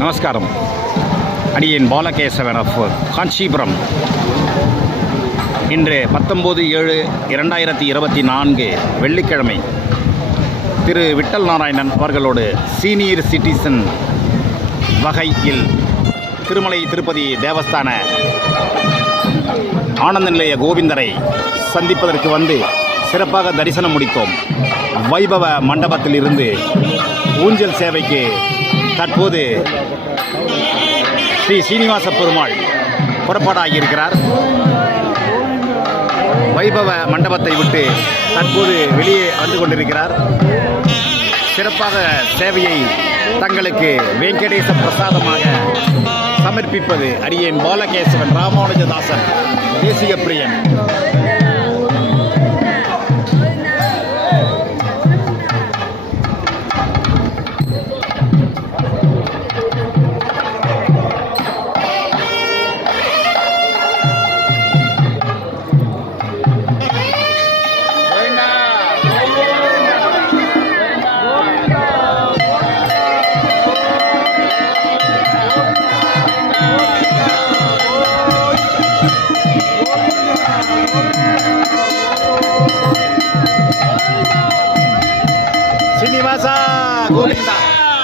நமஸ்காரம். அடியேன் பாலகேசவன் ஆஃப் காஞ்சிபுரம். இன்று 19/7/2024 வெள்ளிக்கிழமை திரு விட்டல் நாராயணன் அவர்களோடு சீனியர் சிட்டிசன் வகையில் திருமலை திருப்பதி தேவஸ்தான ஆனந்த நிலைய கோவிந்தரை சந்திப்பதற்கு வந்து சிறப்பாக தரிசனம் முடித்தோம். வைபவ மண்டபத்தில் இருந்து ஊஞ்சல் சேவைக்கு தற்போது ஸ்ரீ சீனிவாச பெருமாள் புறப்பாடாகியிருக்கிறார். வைபவ மண்டபத்தை விட்டு தற்போது வெளியே வந்து கொண்டிருக்கிறார். சிறப்பாக சேவையை தங்களுக்கு வெங்கடேச பிரசாதமாக சமர்ப்பிப்பது அடியேன் பாலகேசவன் ராமானுஜதாசன் தேசிய பிரியன். ಶ್ರೀನಿವಾಸ ಗೋವಿಂದ,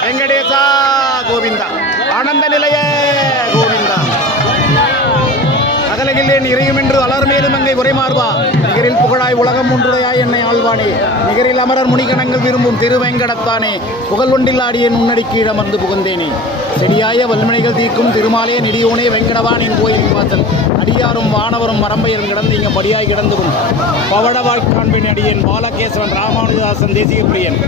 ವೆಂಕಟೇಶ ಗೋವಿಂದ, ஆனந்த நிலைய கோவிந்த. அகலகில்லேன் இறையுமென்று அலர்மேலும் அங்கை உரைமார்வா, நிகரில் புகழாய் உலகம் ஒன்றுடையாய் என்னை ஆழ்வானே, நிகரில் அமரர் முனிகணங்கள் விரும்பும் திருவேங்கடத்தானே, புகழ் ஒன்றில் ஆடியேன் உன்னடி கீழமர்ந்து புகுந்தேனே, செடியாய வல்வினைகள் தீர்க்கும் திருமாலே நெடியோனே வெங்கடவான் என் கோயில் வாசல், அடியாரும் வானவரும் மரம்பெயரும் கிடந்து இங்க படியாய் கிடந்தும் பவட வாழ்க்காண்பின் அடியேன் பாலகேசவன் ராமானுஜதாசன் தேசிய பிரியன்.